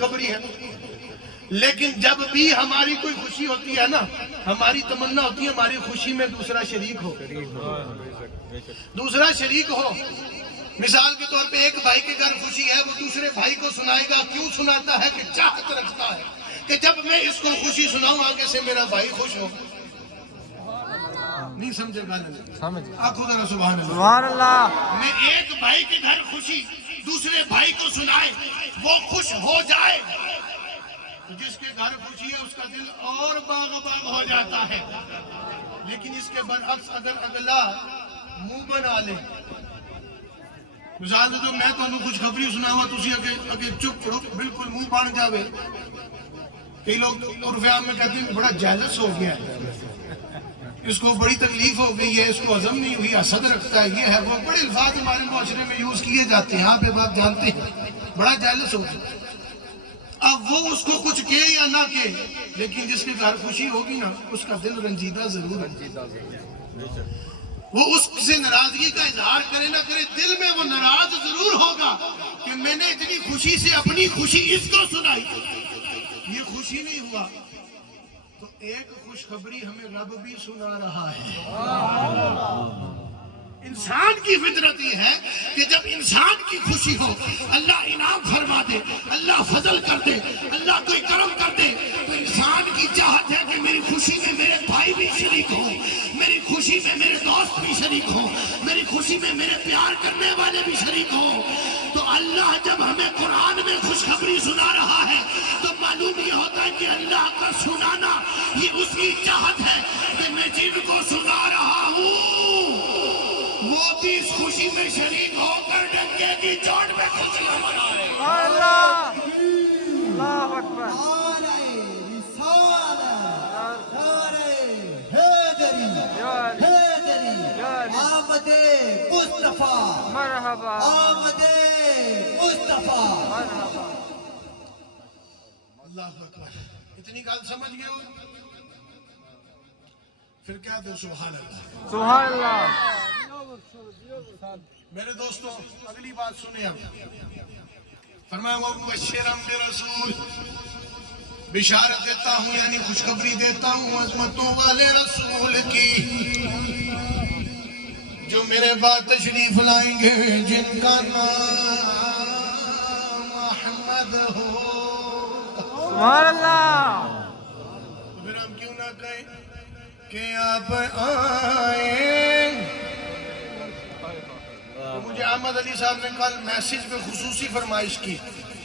خبری ہے، لیکن جب بھی ہماری کوئی خوشی ہوتی ہے نا، ہماری تمنا ہوتی ہے ہماری خوشی میں دوسرا شریک ہو، دوسرا شریک ہو۔ مثال کے طور پہ ایک بھائی کے گھر خوشی ہے، وہ دوسرے بھائی کو سنائے گا۔ کیوں سناتا ہے؟ کہ چاہت رکھتا ہے کہ جب میں اس کو خوشی سناؤں آگے سے میرا بھائی خوش ہو۔ نہیں سمجھے گا؟ آنکھوں ذرا سبحان اللہ۔ سبحان اللہ۔ میں ایک بھائی کے گھر خوشی دوسرے بھائی کو سنائے، وہ خوش ہو جائے، جس کے گھر خوشی ہے اس کا دل اور باغ باغ ہو جاتا ہے۔ لیکن اس کے برعکس اگر اگلا منہ بنا لے، مثال تو میں تو خوشخبری سناوا تسی اگے چپ کرو، بالکل منہ بن جاوے۔ کئی لوگ عرف عام میں کہتے ہیں بڑا جیلس ہو گیا ہے، اس کو بڑی تکلیف ہو گئی ہے، اس کو ہضم نہیں ہوئی، حسد رکھتا ہے، یہ ہے وہ بڑے الفاظ ہمارے معاشرے میں یوز کیے جاتے ہیں، آپ یہ بات جانتے ہیں، بڑا جیلس ہو گیا۔ اب وہ اس کو کچھ کہے یا نہ کہے، لیکن جس کے گھر خوشی ہوگی نا اس کا دل رنجیدہ ضرور ہے۔ وہ اس سے ناراضگی کا اظہار کرے نہ کرے، دل میں وہ ناراض ضرور ہوگا کہ میں نے اتنی خوشی سے اپنی خوشی اس کو سنائی، یہ خوشی نہیں ہوا۔ تو ایک خوشخبری ہمیں رب بھی سنا رہا ہے۔ انسان کی فطرت یہ ہے کہ جب انسان کی خوشی ہو، اللہ انعام فرما دے، اللہ فضل کر دے، اللہ کوئی کرم کر دے، تو انسان کی چاہت ہے کہ میری خوشی میں میرے بھائی بھی شریک ہوں، میری خوشی میں میرے دوست بھی شریک ہوں، میری خوشی میں میرے پیار کرنے والے بھی شریک ہوں۔ تو اللہ جب ہمیں قرآن میں خوشخبری سنا رہا ہے تو معلوم یہ ہوتا ہے کہ اللہ کا سنانا یہ اس کی چاہت ہے کہ میں جن کو سنا رہا ہوں وہ بھی اس خوشی میں شریک ہو کر ڈنکے کی چوٹ میں خوشیاں منائے۔ اللہ اللہ اکبر۔ آمد مصطفیٰ، مرحبا آمد مصطفیٰ۔ مرحبا۔ اللہ اکبر۔ اتنی گال سمجھ گئے ہو؟ پھر کیا دو سبحان اللہ۔ سبحان اللہ۔ میرے دوستوں اگلی بات سنیں اب۔ فرمایا وَمُبَشِّرًا بِرَسُولٍ، بشارت دیتا ہوں یعنی خوشخبری دیتا ہوں عظمتوں والے رسول کی، جو میرے بعد تشریف لائیں گے، جن کا نام احمد ہو۔ سبحان اللہ۔ تو پھر ہم کیوں نہ کہیں کہ آپ آئیں؟ مجھے احمد علی صاحب نے کل میسیج پہ خصوصی فرمائش کی،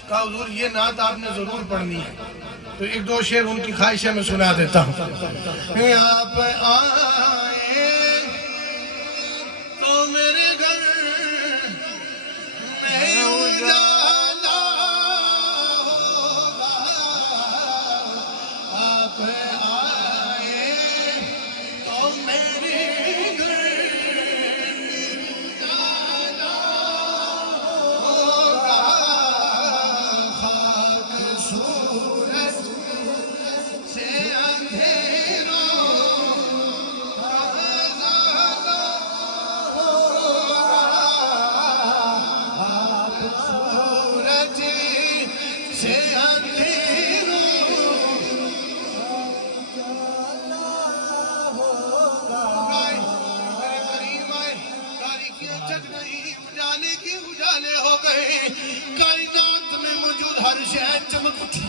کہا حضور یہ نعت آپ نے ضرور پڑھنی ہے، تو ایک دو شعر ان کی خواہش ہے میں سنا دیتا ہوں۔ آپ آئیں تو میرے گھر میں اجالا ہوگا، آپ آئیں تو میرے گھر اجالا ہوگا، خاک سورج سے اندھیروں سورج سے اندھیروں گائے، میرے قریب آئے، تاریکیاں جگ گئی، اجالے کی اجالے ہو گئے، کائنات میں موجود ہر شے چمک اٹھی،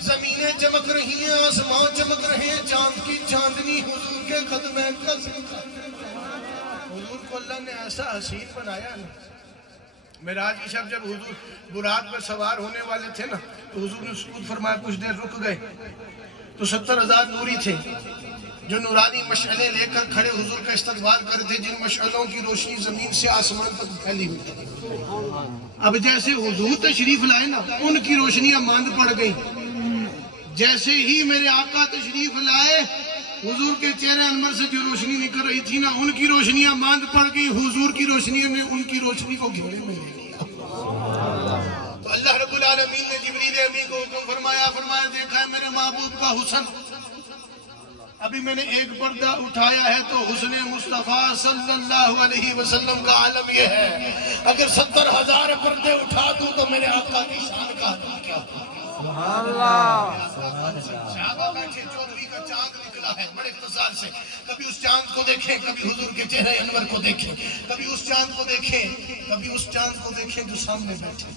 زمینیں چمک رہی ہیں، آسمان چمک رہے ہیں، چاند کی چاندنی حضور کے قدمِ قدم۔ حضور کو اللہ نے ایسا حسین بنایا نا، معراج کی شب جب حضور براق پر سوار ہونے والے تھے نا تو حضور نے سکوت فرمایا، کچھ دیر رک گئے تو 70,000 نوری تھے جو نورانی مشعلیں لے کر کھڑے حضور کا استقبال کر تھے، جن مشعلوں کی روشنی زمین سے آسمان تک پھیلی ہوئی تھی۔ اب جیسے حضور تشریف لائے نا ان کی روشنیاں ماند پڑ گئی، جیسے ہی میرے آقا تشریف لائے حضور کے چہرے انور سے جو روشنی نکل رہی تھی نا ان کی روشنیاں ماند پڑ گئی، حضور کی روشنیوں نے ان کی روشنی کو گھیرے میں لے لیا۔ تو اللہ رب العالمین نے جبریل امین کو حکم فرمایا، دیکھا ہے میرے محبوب کا حسن، ابھی میں نے ایک پردہ اٹھایا ہے تو حسن مصطفیٰ صلی اللہ علیہ وسلم کا عالم یہ ہے، اگر 70,000 پردے اٹھا دوں تو میرے آقا کی شان کا عالم کیا ہو۔ سبحان اللہ صحابہ بیٹھے 14ویں کا چاند نکلا ہے بڑے اختصار سے. کبھی اس چاند کو دیکھیں, کبھی حضور کے چہرے انور کو دیکھیں, کبھی اس چاند کو دیکھیں, کبھی اس چاند کو دیکھیں جو سامنے بیٹھے,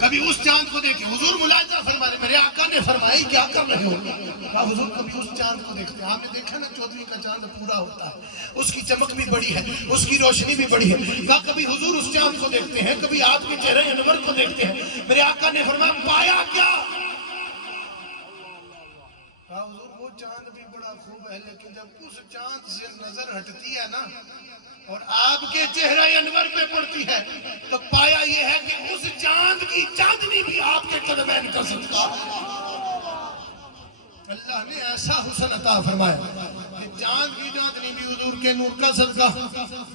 کبھی اس چاند کو دیکھیں. حضور ملاحظہ فرما رہے, میرے آقا نے فرمایا کیا کر رہے ہو؟ کہا حضور کبھی اس چاند کو دیکھتے ہیں. آپ نے دیکھا نا 14ویں کا چاند پورا ہوتا ہے, اس کی چمک بھی بڑی ہے, اس کی روشنی بھی بڑی ہے. کہا کبھی حضور اس چاند کو دیکھتے ہیں, کبھی آپ کے چہرے انور کو دیکھتے ہیں. میرے آقا نے فرمایا پایا کیا؟ کہا حضور وہ چاند بھی بڑا خوب ہے, لیکن جب اس چاند سے نظر ہٹتی ہے نا اور آپ کے چہرہ انور پہ پڑتی ہے تو پایا یہ ہے کہ اس چاند کی چاندنی بھی آپ کے قدمین کا صدقہ. اللہ نے ایسا حسن عطا فرمایا کہ چاند کی چاندنی بھی حضور کے نور کا صدقہ,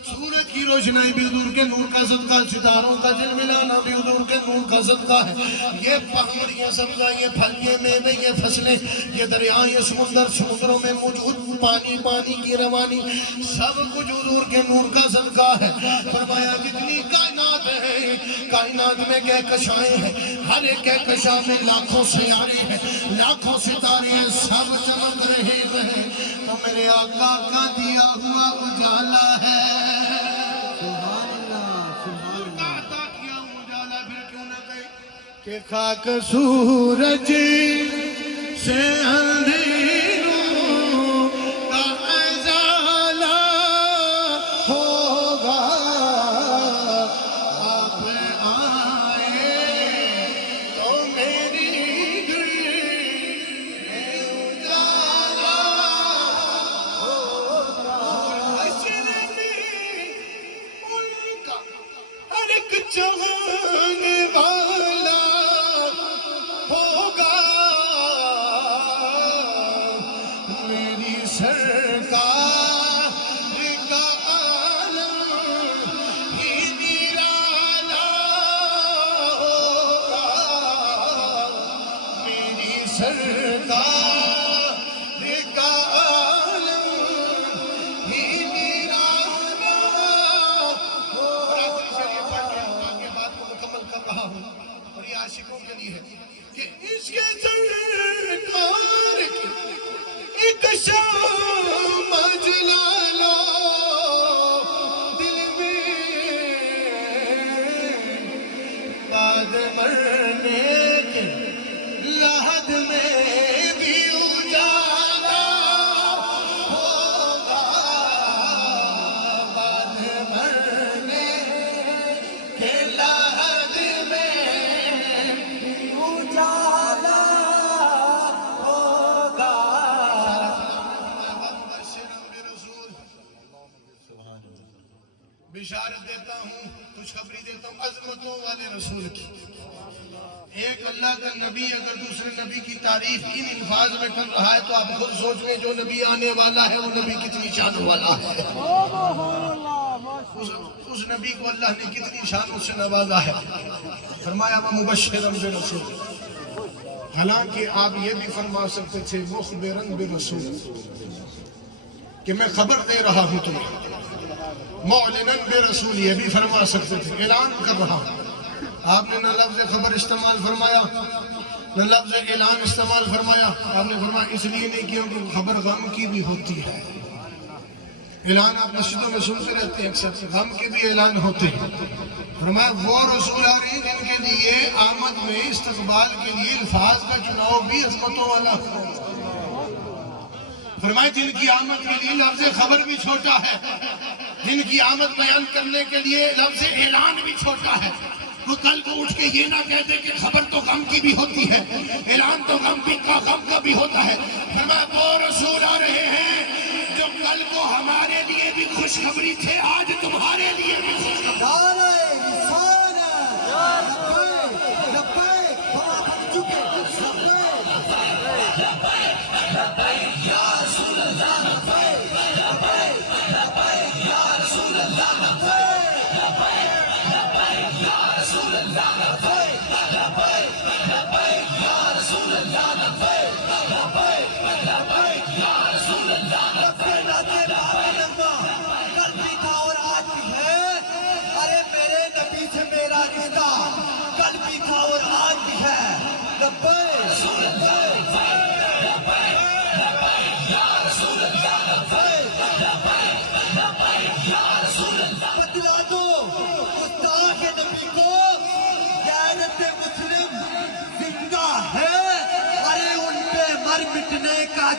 سورج کی روشنائی بھی حضور کے نور کا صدقہ, ستاروں کا جلملانا بھی حضور کے نور کا صدقہ ہے. یہ پہاڑ, یہ سبزہ, یہ پھل, یہ میوے, یہ فصلیں, یہ دریا, یہ سمندر, سمندروں میں موجود پانی, پانی کی روانی, سب کچھ حضور کے نور کا صدقہ ہے. فرمایا جتنی کائنات ہے, کائنات میں کہکشائیں ہیں, ہر ایک کہکشاں میں لاکھوں سیارے ہیں, لاکھوں ستارے ہیں, سب چمک رہے ہیں. تو میرے آقا کا دیا ہوا اجالا ہے, عطا کیا اجالا. پھر کیوں نہ کہے کہ خاک سورج سے اندھیروں کا ازالہ ہوگا, آپ آئے تو میری گھڑی میں اجالا ہوگا. حسن ان کا ہر ایک چاہنے والا ہوگا, میری سرکار کا عالم ہی نرالا ہوگا, میری سرکار کا عالم ہی نرالا ہوگا. شریف پڑھ کے آگے بات کو مکمل کر رہا ہوں اور یہ عاشقوں کے لیے ہے کہ اس کے سرکار کی ایک شام جلا لو دل میں, بعد مرنے کے لحد میں بھی اجالا ہوگا, بعد مرنے کے لحد میں بھی اجالا ہوگا. بشارت دیتا ہوں, خوشخبری دیتا ہوں عظمتوں والے رسول کی. ایک اللہ کا نبی اگر دوسرے نبی کی تعریف ان الفاظ میں کر رہا ہے تو آپ خود سوچ لیں جو نبی آنے والا ہے وہ نبی کتنی شان والا ہے. اس نبی کو اللہ نے کتنی شان سے نوازا ہے. فرمایا مبشرا برسول, حالانکہ آپ یہ بھی فرما سکتے تھے مخبرا برسول کہ میں خبر دے رہا ہوں تمہیں, معلنا برسول یہ بھی فرما سکتے تھے اعلان کر رہا ہوں. آپ نے نہ لفظ خبر استعمال فرمایا نہ لفظ اعلان استعمال فرمایا. آپ نے فرمایا اس لیے نہیں کیا کہ خبر غم کی بھی ہوتی ہے. اعلان آپ مسجدوں میں سنتے رہتے ہیں, اکثر غم کے بھی اعلان ہوتے ہیں. فرمایا وہ رسول آ رہے ہیں جن کے لیے آمد میں استقبال کے لیے الفاظ کا چناؤ بھی عظمتوں والا ہو. فرمایا جن کی آمد کے لیے لفظ خبر بھی چھوٹا ہے, جن کی آمد بیان کرنے کے لیے لفظ اعلان بھی چھوٹا ہے, وہ کل کو اٹھ کے یہ نہ کہتے کہ خبر تو غم کی بھی ہوتی ہے, اعلان تو غم کا بھی ہوتا ہے. فرمایا وہ رسول آ رہے ہیں جو کل کو ہمارے لیے بھی خوشخبری تھے, آج تمہارے لیے بھی خوشخبری. نعرہ رسالت, لبیک لبیک, ہم بن چکے, لبیک یا رسول اللہ, لبیک لبیک یا رسول اللہ, لبیک یا رسول اللہ, لبیک یا رسول اللہ, لبیک یا رسول اللہ. کل بھی تھا اور آج بھی ہے, ارے میرے نبی سے میرا رشتہ کل بھی تھا اور آج بھی ہے.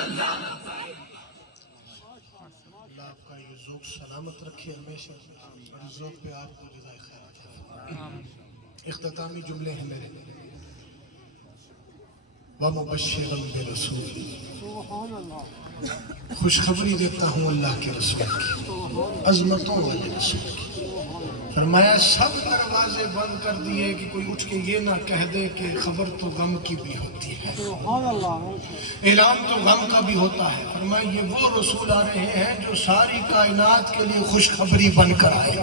اللہ آپ کا یہ ذوق سلامت رکھے ہمیشہ اور اس ذوق پہ آپ کو جزائے خیر عطا فرمائے۔ اختتامی جملے ہیں میرے وَمُبَشِّرًا بِرَسُولٍ، خوشخبری دیتا ہوں اللہ کے رسول کی، عظمتوں والے رسول کی۔ فرمایا سب دروازے بند کر دیے کہ کوئی اٹھ کے یہ نہ کہہ دے کہ خبر تو غم کی بھی ہوتی ہے، اعلان تو غم کا بھی ہوتا ہے۔ فرمایا یہ وہ رسول آ رہے ہیں جو ساری کائنات کے لیے خوشخبری بن کر آئے،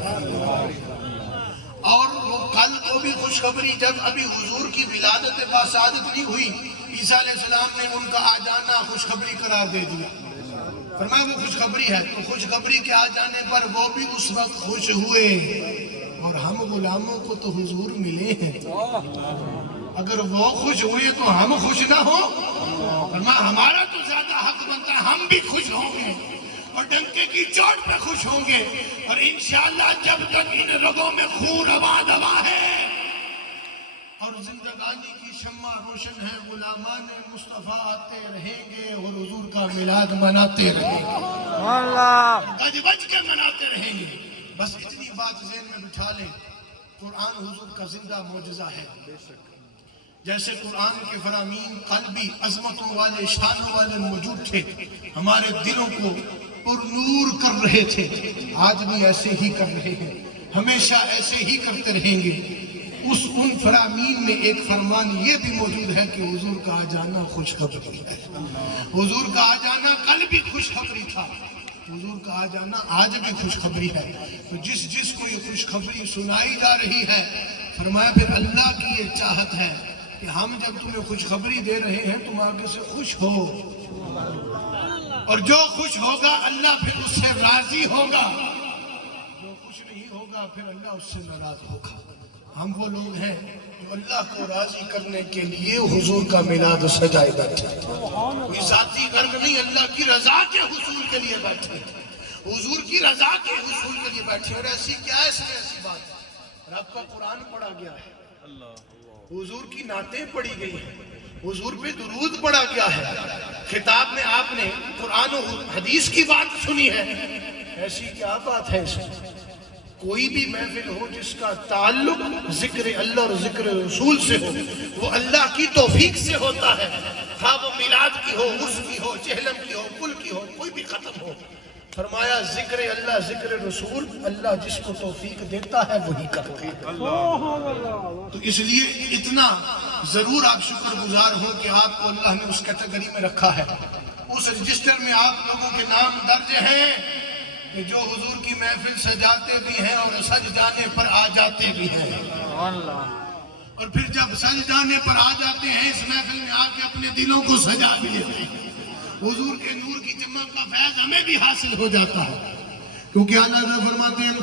اور وہ کل کو بھی خوشخبری جب ابھی حضور کی ولادت باسعادت نہیں ہوئی، عیسیٰ علیہ السلام نے ان کا آ جانا خوشخبری قرار دے دیا۔ فرمایا وہ خوشخبری ہے، تو خوشخبری کے آ جانے پر وہ بھی اس وقت خوش ہوئے، اور ہم غلاموں کو تو حضور ملے ہیں، اگر وہ خوش ہوئے تو ہم خوش نہ ہوں؟ فرمایا ہمارا تو زیادہ حق بنتا ہے، ہم بھی خوش ہوں گے اور ڈنکے کی چوٹ پہ خوش ہوں گے، اور انشاءاللہ جب تک ان رگوں میں خون رواں دوا ہے اور زندگانی کی شمع روشن ہے، غلامان مصطفیٰ آتے رہیں گے اور حضور کا میلاد مناتے رہیں گے، اللہ گج بج کے مناتے رہیں گے۔ بس اتنی بات ذہن میں بٹھا لیں، قرآن حضور کا زندہ معجزہ ہے۔ جیسے قرآن کے فرامین قلبی عظمتوں والے شانوں والے موجود تھے، ہمارے دلوں کو پر نور کر رہے تھے، آج بھی ایسے ہی کر رہے ہیں، ہمیشہ ایسے ہی کرتے رہیں گے۔ ان فرامین میں ایک فرمان یہ بھی موجود ہے کہ حضور کا آ جانا خوشخبری ہے، حضور کا آ جانا کل بھی خوشخبری تھا، حضور کا آ جانا آج بھی خوشخبری ہے۔ تو جس کو یہ خوشخبری سنائی جا رہی ہے، فرمایا پھر اللہ کی یہ چاہت ہے کہ ہم جب تمہیں خوشخبری دے رہے ہیں تم آگے سے خوش ہو، اور جو خوش ہوگا اللہ پھر اس سے راضی ہوگا، جو خوش نہیں ہوگا پھر اللہ اس سے ناراض ہوگا۔ ہم وہ لوگ ہیں جو اللہ کو راضی کرنے کے لیے حضور کا میلاد سجائے بیٹھے، کوئی ذاتی غرض نہیں، اللہ کی رضا کے حصول کے لیے بیٹھے، حضور کی رضا کے حصول کے لیے بیٹھے۔ اور ایسی کیا ہے اس میں ایسی بات، رب کا قرآن پڑھا گیا ہے، حضور کی نعتیں پڑھی گئی ہیں، حضور پہ درود پڑھا گیا ہے، خطاب میں آپ نے قرآن و حدیث کی بات سنی ہے، ایسی کیا بات ہے اس میں؟ کوئی بھی محفل ہو جس کا تعلق ذکر اللہ اور ذکر رسول سے ہو، وہ اللہ کی توفیق سے ہوتا ہے، خواہ وہ میلاد کی ہو، عرس کی ہو، چہلم کی ہو، کل کی ہو، کوئی بھی ختم ہو۔ فرمایا ذکر اللہ ذکر رسول، اللہ جس کو توفیق دیتا ہے وہی کرتا ہے۔ تو اس لیے اتنا ضرور آپ شکر گزار ہوں کہ آپ کو اللہ نے اس کیٹیگری میں رکھا ہے، اس رجسٹر میں آپ لوگوں کے نام درج ہیں کہ جو حضور کی محفل سجاتے بھی ہیں اور سج جانے پر آ جاتے بھی ہیں، اور پھر جب سج جانے پر آ جاتے ہیں اس محفل میں آ کے اپنے دلوں کو سجا بھی لیتے ہیں۔ حضور کے نور کی چمک کا فیض ہمیں بھی حاصل ہو جاتا ہے، کیونکہ اللہ تعالیٰ فرماتے ہیں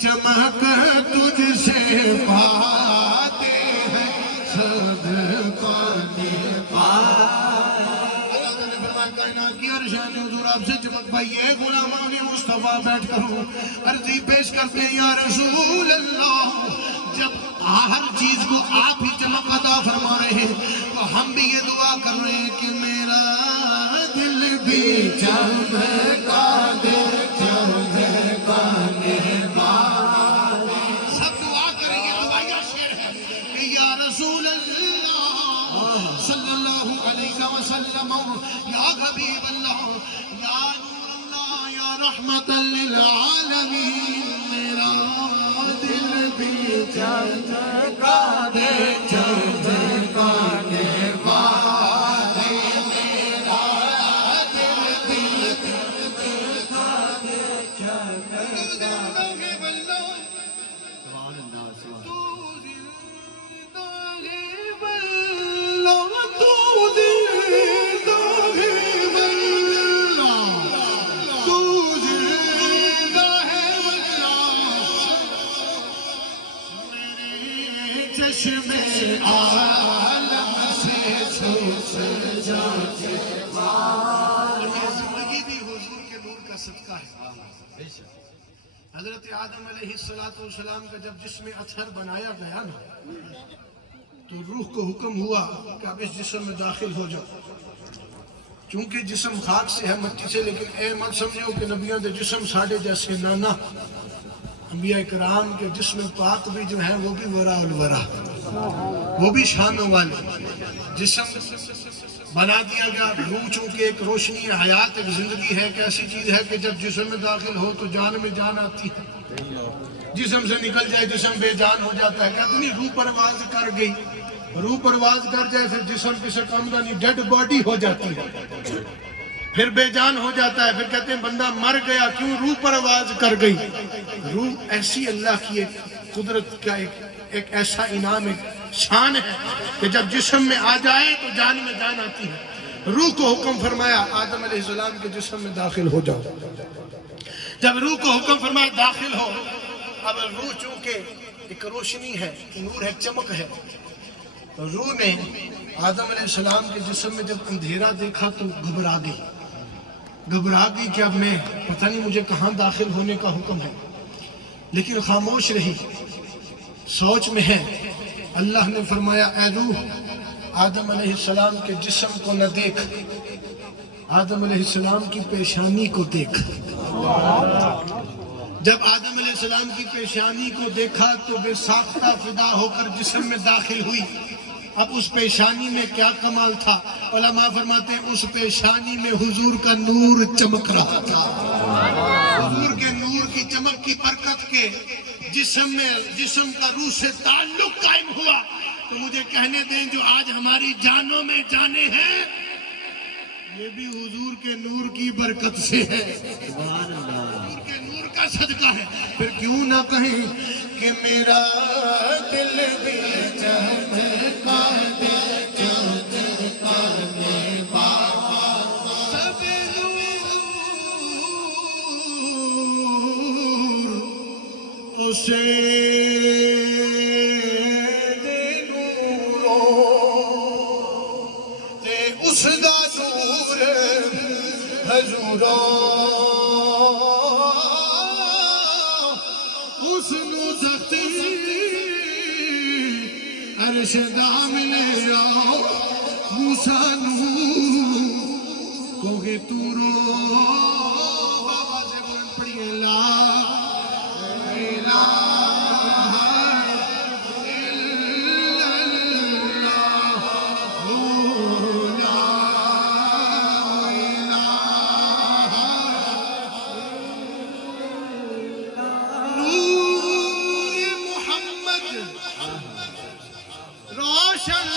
چمک تجھ سے پاتے ہیں سب پاتے کائنات کی ہر شان حضور آپ سے چمک پائی ہے۔ غلامان مصطفیٰ بیٹھ کر عرضی پیش کرتے ہیں یا رسول اللہ، جب ہر چیز کو آپ ہی چمک عطا فرما رہے ہیں تو ہم بھی یہ دعا کر رہے ہیں کہ میرا دل بھی چمکا دے، چمکا دے سب دعا کریں گے، دعائیہ شعر ہے کہ یا رسول اللہ صلی اللہ علیہ وسلم، یا حبیب اللہ، یا نور اللہ، یا رحمت للعالمین، میرا دل بھی چمکا دے، چمکا دے بارے، میرا دل بھی چمکا دے، چمکا دے بلو، تو زندہ ہے بلو، تو زندہ ہے بلو، تو زندہ ہے بلو، میرے چشمے عالم سے چھوٹ جاتے اور یہ زندگی بھی حضور کے نور کا صدقہ ہے۔ حضرت آدم علیہ السلام کا جب جسم اطہر بنایا گیا نا تو روح کو حکم ہوا کہ اب اس جسم میں داخل ہو جاؤ. چونکہ جسم خاک سے ہے مٹی سے، لیکن اے مت سمجھو کہ نبیوں کے جسم ساڑھے جیسے نانا. انبیاء کرام کے جسم پاک بھی جو ہیں وہ بھی وراء الورا، وہ بھی شانوں والے. جسم بنا دیا گیا. روح چونکہ ایک روشنی ہے، حیات، ایک زندگی ہے، ایک ایسی چیز ہے کہ جب جسم میں داخل ہو تو جان میں جان آتی ہے. جسم سے نکل جائے جسم بے جان ہو جاتا ہے. کہتے نہیں روح پرواز کر گئی، روح پرواز کر جائے پھر جسم کسی کام کا نہیں، ڈیڈ باڈی ہو جاتی ہے، پھر بے جان ہو جاتا ہے. پھر کہتے ہیں بندہ مر گیا، کیوں؟ روح پرواز کر گئی. روح ایسی اللہ کی ایک قدرت کا ایک ایسا انعام، ایک شان ہے کہ جب جسم میں آ جائے تو جان میں جان آتی ہے. روح کو حکم فرمایا آدم علیہ السلام کے جسم میں داخل ہو جاؤ. جب روح کو حکم فرمایا داخل ہو، اب روح چونکہ ایک روشنی ہے، نور ہے، چمک ہے. روح نے آدم علیہ السلام کے جسم میں جب اندھیرا دیکھا تو گھبرا گئی کہ اب میں پتہ نہیں مجھے کہاں داخل ہونے کا حکم ہے. لیکن خاموش رہی، سوچ میں ہے. اللہ نے فرمایا اے روح آدم علیہ السلام کے جسم کو نہ دیکھ، آدم علیہ السلام کی پیشانی کو دیکھ. جب آدم علیہ السلام کی پیشانی کو دیکھا تو بے ساختہ فدا ہو کر جسم میں داخل ہوئی. اب اس پیشانی میں کیا کمال تھا؟ علماء فرماتے ہیں اس پیشانی میں حضور کا نور چمک رہا تھا. حضور کے نور کی چمک کی برکت کے جسم کا روح سے تعلق قائم ہوا. تو مجھے کہنے دیں جو آج ہماری جانوں میں جانے ہیں یہ بھی حضور کے نور کی برکت سے ہے، حضور کے نور کا صدقہ ہے. پھر کیوں نہ کہیں کہ میرا دل بھی چمکا دے چمکا دے بابا سب نور اسے دے نوروں تے اس دا نور حضوروں اس نو زختی عرش دا ملے آؤ موسیٰ نو کوگے تورو بابا سے بلند پڑھئے لا الہ الا اللہ لا الہ نور محمد روشن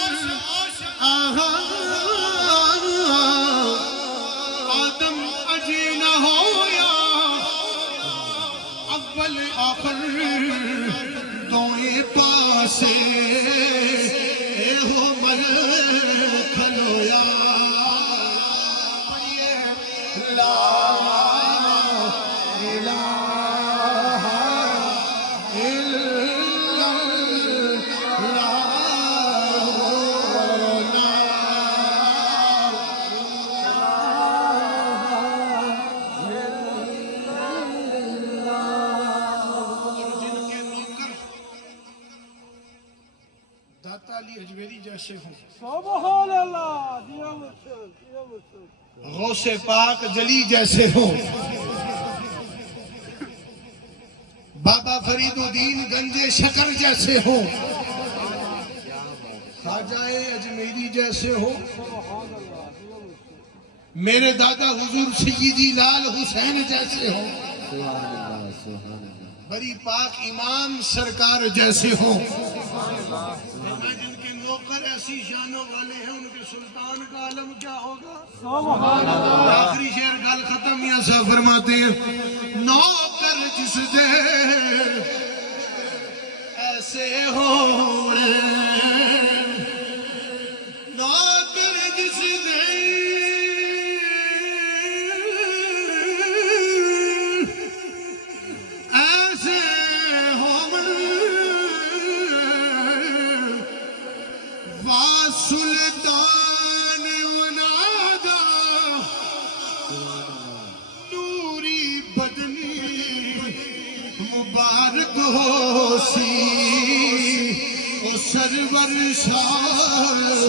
آدم اجی نہ ہو یا اول آخر دوئے پاسے ہو مل کھلویا لا الہ الا اللہ داتا علی اجمیری جیسے ہوں، سبحان اللہ. جی مرشد. غوث پاک جلی جیسے ہوں، بابا فرید الدین گنج شکر جیسے ہوں، خواجہ اجمیری جیسے ہوں، میرے دادا حضور سیدی لال حسین جیسے ہوں، بڑی پاک امام سرکار جیسے ہوں. جن کے نوکر ایسی شانوں والے ہیں ان کے سلطان کا عالم کیا ہوگا؟ سبحان اللہ. آخری شعر گل ختم. میاں صاحب فرماتے ہیں نوکر جس دے ایسے ہوڑے، نوکر جس دے ایسے ہوڑے وا سلطان ونادا نوری بدنی ہوسی او سرور شاہدہ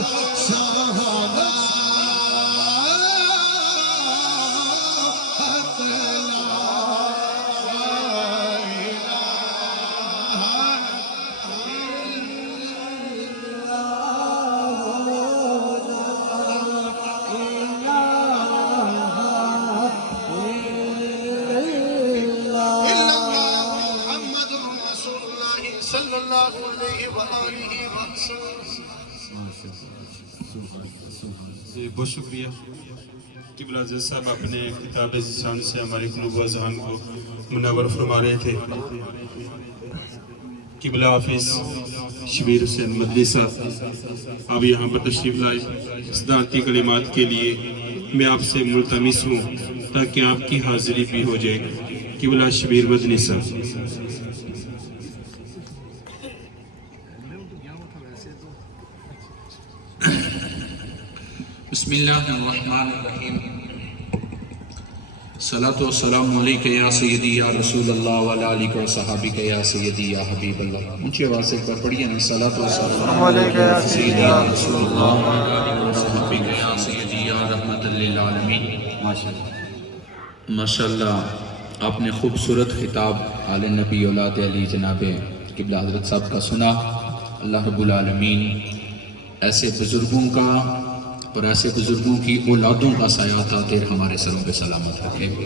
صلی اللہ علیہ وآلہ وسلم۔ بہت شکریہ قبلہ عزیز صاحب اپنے کتاب ذیشان سے ہمارے قلوب و اذہان کو منور فرما رہے تھے۔ قبلہ حافظ شبیر حسین مدنی صاحب آپ یہاں پر تشریف لائے صدارتی کلمات کے لیے میں آپ سے ملتمس ہوں تاکہ آپ کی حاضری بھی ہو جائے۔ قبلہ شبیر مدنی صاحب۔ بسم اللہ الرحمن الرحیم صلاۃ و السلام علیکہ یا سیدی یا رسول اللہ وعلی آلہ و صحابہ یا سیدی یا حبیب اللہ۔ اونچی آواز سے ایک بار پڑھیے نا، صلاۃ و السلام علیکہ یا سیدی یا رسول اللہ وعلی آلہ و صحابہ یا سیدی یا رحمت للعالمین۔ ماشاءاللہ آپ نے خوبصورت خطاب آل نبی اولاد علی جناب قبلہ حضرت صاحب کا سنا۔ اللہ رب العالمین ایسے بزرگوں کا اور ایسے بزرگوں کی اولادوں کا سایہ تا دیر ہمارے سروں پہ سلامت رکھے۔